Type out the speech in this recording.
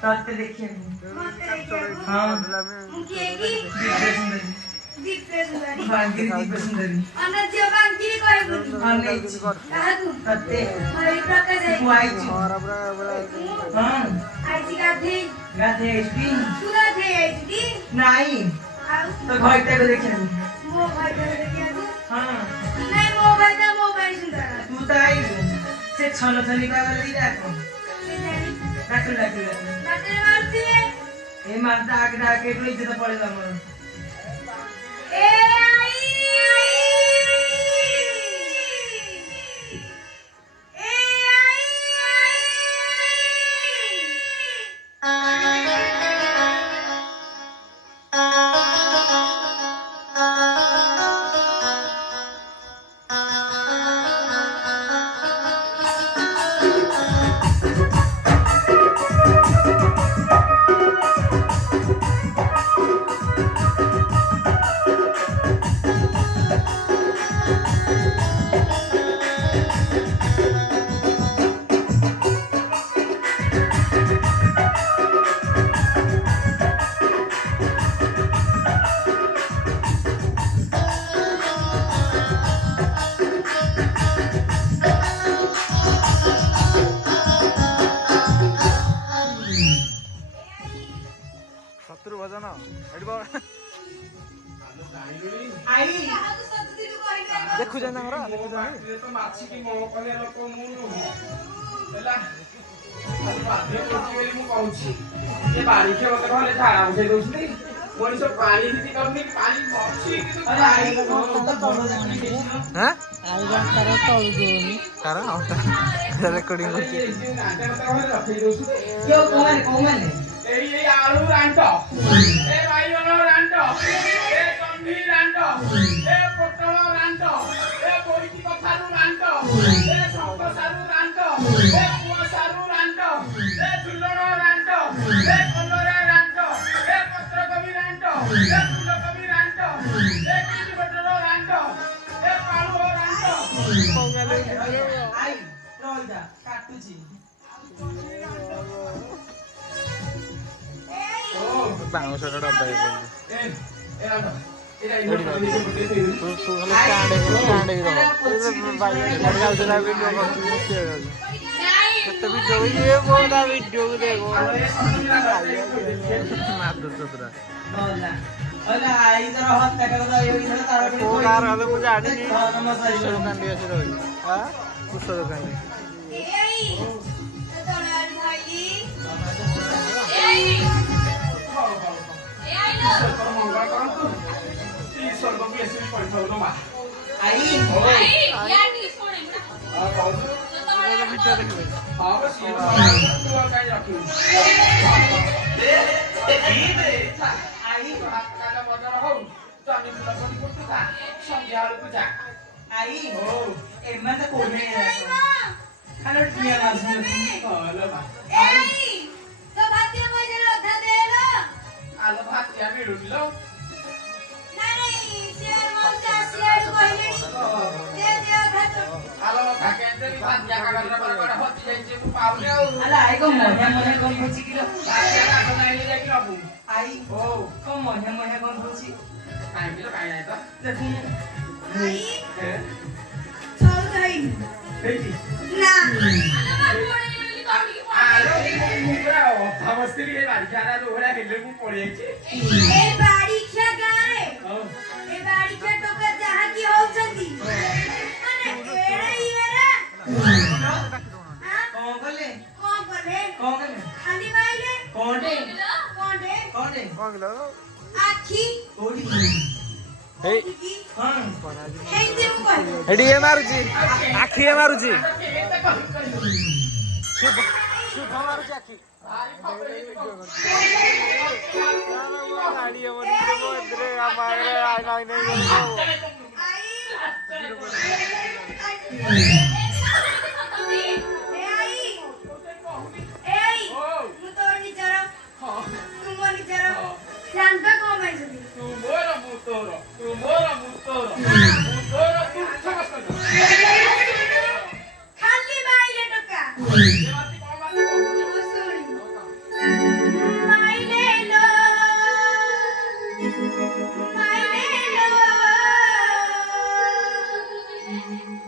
तोते देखिए हां दीप्ति सुंदरी बांकी दीप्ति सुंदरी अनज्य बांकी कहे बोली अने काहू तोते हरि प्रकाश है वाई हां आईची गाधे एसपी तू गाधे एसपी नहीं तो घरटा को देखिए मो घरटा देखिए तू हां नहीं मोबाइल सुंदर तू तो आई से छन छनी का वाली डाको डाको मारती है ए मारता आके डाके तो इज्जत पड़ेगा मोर ए देखु जाना रा देखु जाना तो माछी की मो कले लोक मु होला आज बाध्य करती बेली मु कहूची ये बाड़ी के मते कहले झाड़ा उठे दोछनी मनिष पानी नीति करनी पानी मछी कि हां आई तारा तळु जोनी तारा औटा रेकॉर्डिंग होती क्यों कोमाने ए आलू रांटो ए बाईगण रांटो ए चंडी रांटो ए पोटल रांटो ए बोईती कथारू रांटो ए संग सारू रांटो ए पुआ सारू रांटो ए झुलण रांटो ए कलरा रांटो ए पत्रकवि रांटो ए फूलकवि रांटो ए किटी बटर रांटो ए पाळु रांटो पंगाले आई रोजा काटुची बांगो सटा डब्बा ए रांटो तू स्टैंड भाई गाल जरा वीडियो कते वीडियो ये बोला वीडियो देखो मार दो तोरा होला आई जरा हाथ तक कर ये इधर तारा पे को कार हले मुझे आड़ी नहीं नमस्कार दुकान दिया से रही हां कुछ दुकान एई तो नारी भाई ए आई लो स्वर्ग भी ऐसे भी पढ़ता हूँ ना आई यार नहीं छोड़े ना तो वीडियो देख ले हाँ बस ये तो कहीं रखी आई तो हाथ का बजा रहा हूँ तो अभी तो लगन करते था संध्या वाले पूजा आई हो ए मैं तो कोने हेलो टिया मार हेलो बा ए तो भातिया मुझे अधा दे लो आलो भात क्या मिलू लो नहीं शेर मौजा शेर कोई दे दे अधा तो आलो भाकेंद्र भी भात क्या करना बड़ा होती है जे को पावले और अला आई को मोहे कौन पूछी किलो क्या ना नहीं ले जाके बाबू आई ओ को मोहे कौन पूछी काई किलो काई नहीं तो देखूं आई है चल गई बेटी ना आलो मुकरा समस्ती के बारी जाना तो होला हेले मु पड़ी जाई ए बाड़ी क्या गारे हां ए बाड़ी के टोका जहां की होचंदी माने एड़ा इवेरा कौन करे खाली माइले कोंडे मांगलो आखी ए हां हे दे को हेडी ए मारुची आखी ए मारुची शुभ मारुची आखी गाड़ी मनी को इधर हमारे आई नहीं Thank